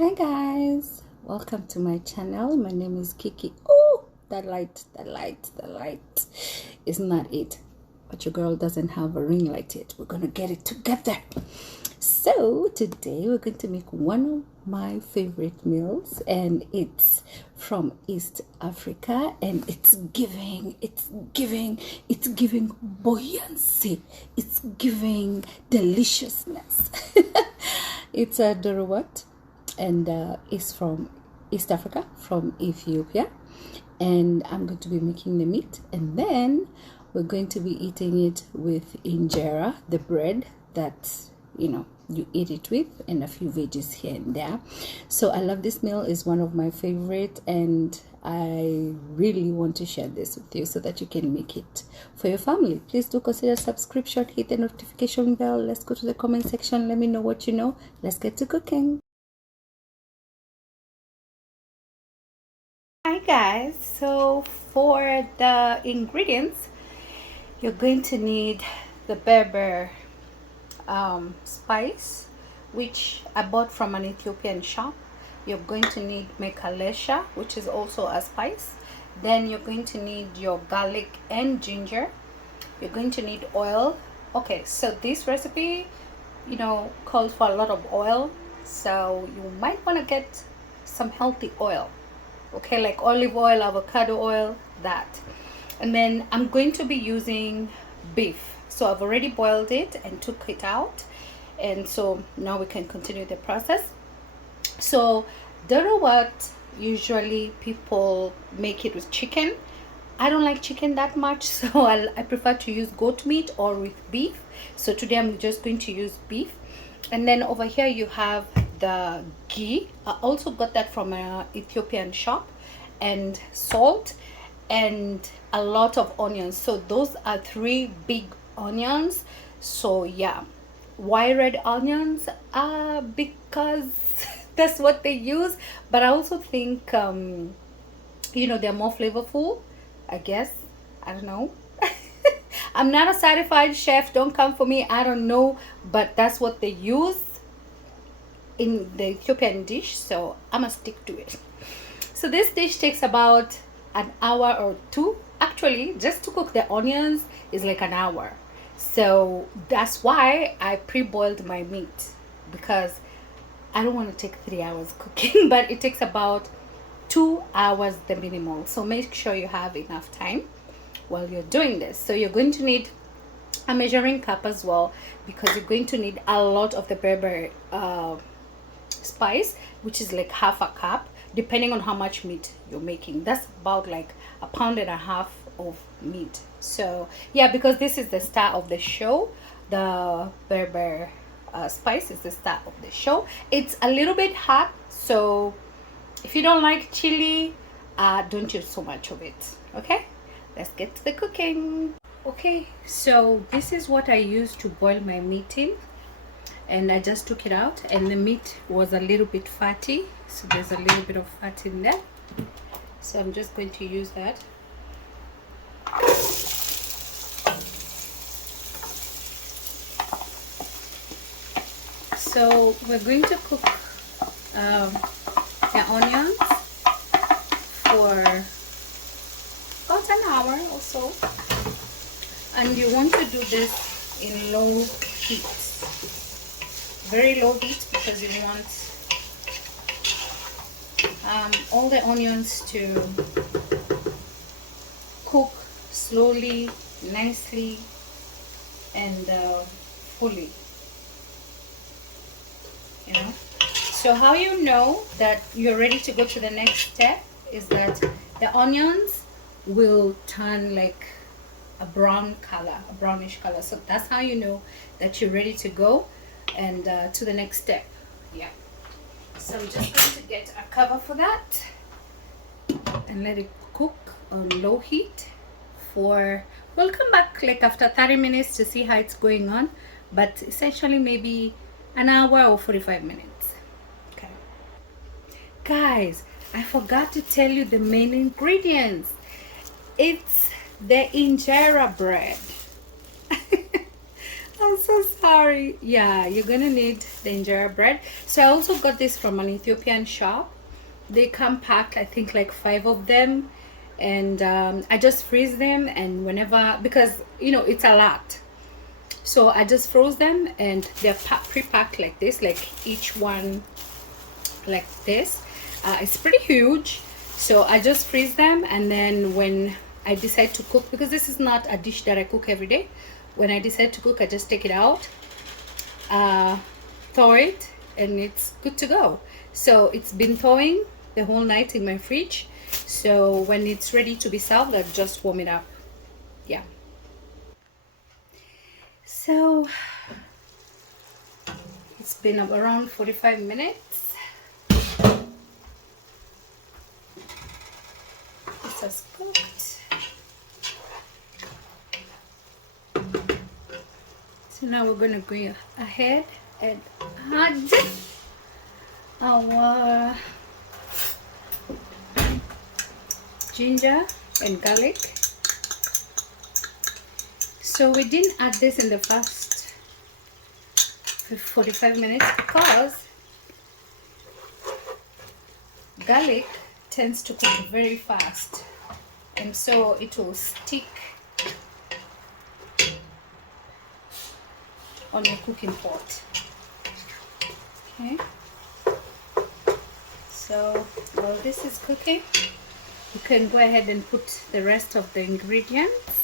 Hi guys, welcome to my channel. My name is Kiki. Oh, the light is not it, but your girl doesn't have a ring light yet. We're gonna get it together. So today we're going to make one of my favorite meals, and it's from East Africa, and it's giving buoyancy, it's giving deliciousness. It's a Doro Wat, and it's from East Africa, from Ethiopia, and I'm going to be making the meat, and then we're going to be eating it with Injera, the bread that you eat it with, and a few veggies here and there. So I love this meal. Is one of my favorite, and I really want to share this with you so that you can make it for your family. Please do consider subscription, hit the notification bell. Let's go to the comment section, let me know what you know. Let's get to cooking. Hi guys, so for the ingredients, you're going to need the Berbere spice, which I bought from an Ethiopian shop. You're going to need Mekalesha, which is also a spice. Then you're going to need your garlic and ginger. You're going to need oil. Okay, so this recipe calls for a lot of oil, so you might want to get some healthy oil, okay, like olive oil, avocado oil, that. And then I'm going to be using beef. So I've already boiled it and took it out, and so now we can continue the process. So Doro Wat, usually people make it with chicken. I don't like chicken that much, so I prefer to use goat meat or with beef. So today I'm just going to use beef. And then over here you have the ghee. I also got that from an Ethiopian shop, and salt, and a lot of onions. So those are 3 big onions. So yeah, why red onions? Because that's what they use, but I also think they're more flavorful, I guess. I don't know. I'm not a certified chef, don't come for me, I don't know, but that's what they use in the Ethiopian dish, so I'm gonna stick to it. So this dish takes about an hour or 2. Actually, just to cook the onions is like an hour. So that's why I pre-boiled my meat, because I don't want to take 3 hours cooking, but it takes about 2 hours the minimum. So make sure you have enough time while you're doing this. So you're going to need a measuring cup as well, because you're going to need a lot of the Berbere spice, which is like half a cup, depending on how much meat you're making. That's about like 1.5 pounds of meat. So yeah, because this is the star of the show, the Berbere spice is the star of the show. It's a little bit hot, so if you don't like chili, don't use so much of it. Okay, let's get to the cooking. Okay, so this is what I used to boil my meat in, and I just took it out, and the meat was a little bit fatty, so there's a little bit of fat in there, so I'm just going to use that. So we're going to cook the onions for about an hour or so, and you want to do this in low heat, very low heat, because you want all the onions to cook slowly, nicely, and fully. So how you know that you're ready to go to the next step is that the onions will turn like a brown color, a brownish color. So that's how you know that you're ready to go and to the next step. Yeah, so I'm just going to get a cover for that and let it cook on low heat for, we'll come back like after 30 minutes to see how it's going on, but essentially maybe an hour or 45 minutes. Okay guys, I forgot to tell you the main ingredients. It's the Injera bread. I'm so sorry. Yeah, you're gonna need the injera bread. So I also got this from an Ethiopian shop. They come packed, I think like 5 of them, and I just freeze them, and whenever, because you know it's a lot, so I just froze them, and they're pre-packed like this, like each one like this. It's pretty huge, so I just freeze them, and then when I decide to cook, because this is not a dish that I cook every day, when I decide to cook I just take it out, thaw it, and it's good to go. So it's been thawing the whole night in my fridge, so when it's ready to be served I just warm it up. Yeah, so it's been around 45 minutes. This has cooked. So now we're gonna go ahead and add our ginger and garlic. So we didn't add this in the first 45 minutes because garlic tends to cook very fast, and so it will stick on your cooking pot. Okay, so while this is cooking, you can go ahead and put the rest of the ingredients.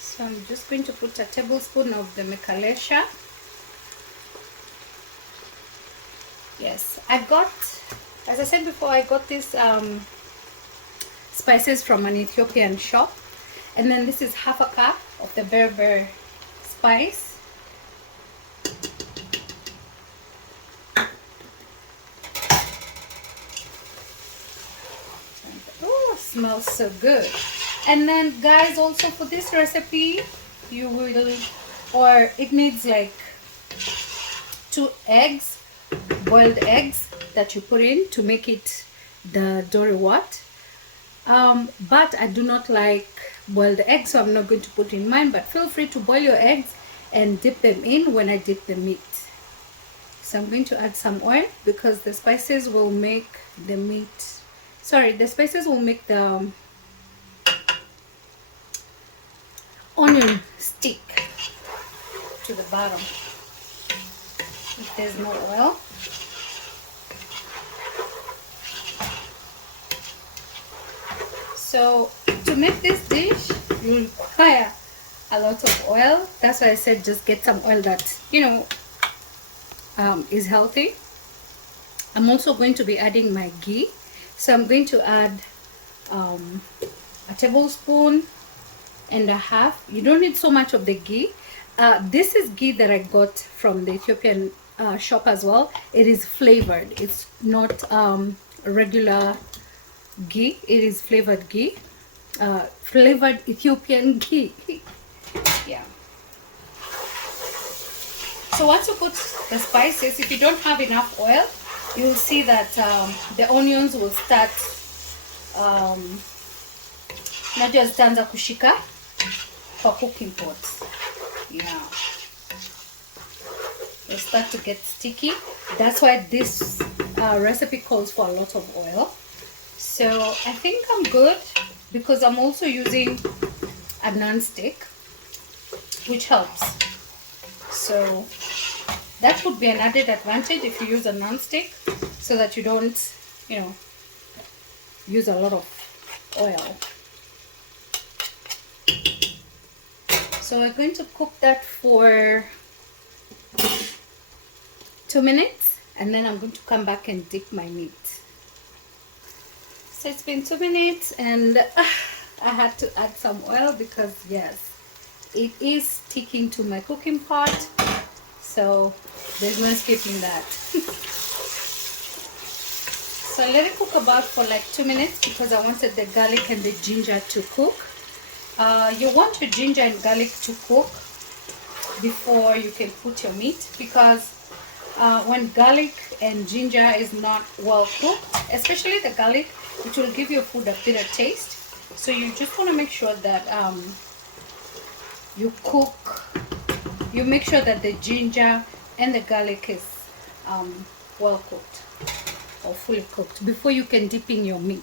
So I'm just going to put a tablespoon of the Mekalesha. Yes, I got, as I said before, I got these spices from an Ethiopian shop, and then this is half a cup of the Berbere spice. Oh, smells so good. And then guys, also for this recipe you will, or it needs like 2 eggs, boiled eggs, that you put in to make it the Doro Wat. But I do not like boiled eggs, so I'm not going to put in mine, but feel free to boil your eggs and dip them in when I dip the meat. So I'm going to add some oil because the spices will make the meat, sorry, the spices will make the onion stick to the bottom if there's no oil. So to make this dish you require a lot of oil. That's why I said just get some oil that, you know, is healthy. I'm also going to be adding my ghee, so I'm going to add a tablespoon and a half. You don't need so much of the ghee. This is ghee that I got from the Ethiopian shop as well. It is flavored, it's not regular ghee, it is flavored ghee, flavored Ethiopian ghee. Yeah. So once you put the spices, if you don't have enough oil, you'll see that the onions will start najua zitaanza kushika kwa cooking pots. Yeah, they'll start to get sticky. That's why this recipe calls for a lot of oil. So I think I'm good because I'm also using a non-stick, which helps. So that would be an added advantage if you use a non-stick, so that you don't, you know, use a lot of oil. So we're going to cook that for 2 minutes, and then I'm going to come back and dip my meat. So it's been 2 minutes, and I had to add some oil because yes, it is sticking to my cooking pot, so there's no escaping that. So I let it cook about for like 2 minutes because I wanted the garlic and the ginger to cook. You want your ginger and garlic to cook before you can put your meat, because When garlic and ginger is not well cooked, especially the garlic, it will give your food a bitter taste. So you just want to make sure that you make sure that the ginger and the garlic is well cooked or fully cooked before you can dip in your meat.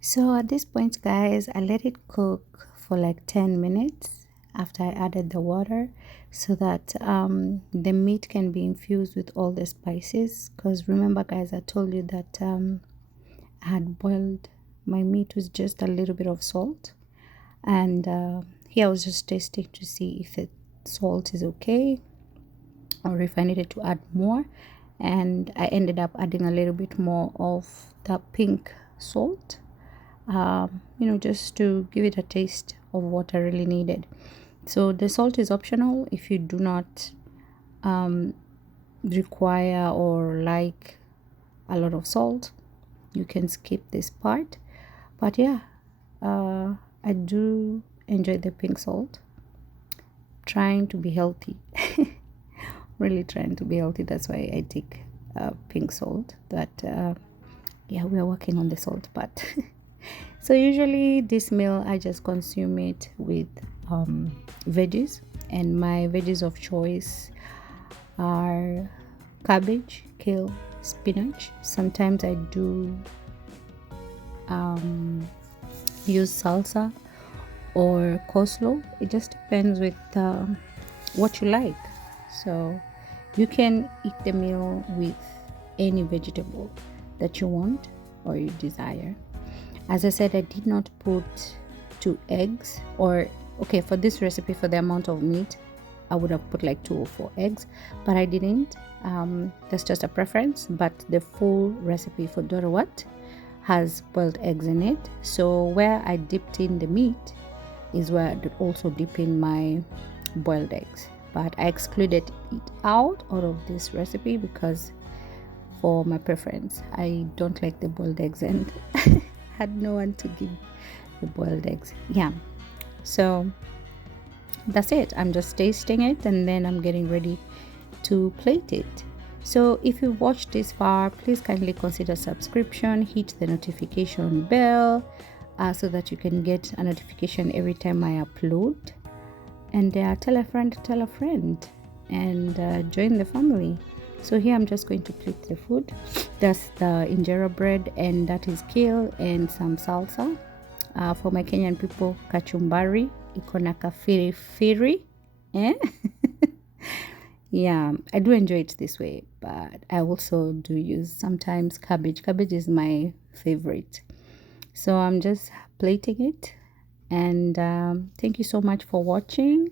So at this point, guys, I let it cook for like 10 minutes after I added the water, so that the meat can be infused with all the spices. Because remember, guys, I told you that I had boiled my meat with just a little bit of salt, and here I was just tasting to see if the salt is okay or if I needed to add more, and I ended up adding a little bit more of the pink salt, just to give it a taste of what I really needed. So the salt is optional. If you do not require or like a lot of salt, you can skip this part. But yeah, I do enjoy the pink salt. Trying to be healthy. Really trying to be healthy. That's why I take pink salt. But yeah, we are working on the salt part. So usually this meal I just consume it with veggies, and my veggies of choice are cabbage, kale, spinach. Sometimes I do use salsa or coleslaw. It just depends with what you like. So you can eat the meal with any vegetable that you want or you desire. As I said, I did not put 2 eggs, or okay, for this recipe, for the amount of meat, I would have put like 2 or 4 eggs, but I didn't. That's just a preference. But the full recipe for Doro Wat has boiled eggs in it. So where I dipped in the meat is where I also dip in my boiled eggs. But I excluded it out of this recipe because for my preference, I don't like the boiled eggs, and had no one to give the boiled eggs. Yeah, so that's it. I'm just tasting it, and then I'm getting ready to plate it. So if you've watched this far, please kindly consider subscription, hit the notification bell so that you can get a notification every time I upload, and tell a friend, and join the family. So here I'm just going to plate the food. That's the injera bread, and that is kale and some salsa. For my Kenyan people, kachumbari, ikona kafiri. Yeah, I do enjoy it this way, but I also do use sometimes cabbage. Cabbage is my favorite. So I'm just plating it, and thank you so much for watching.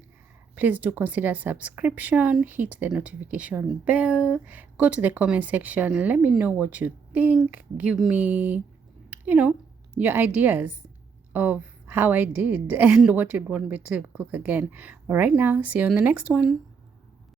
Please do consider subscription, hit the notification bell, go to the comment section, let me know what you think, give me, your ideas of how I did and what you'd want me to cook again. All right, now, see you on the next one.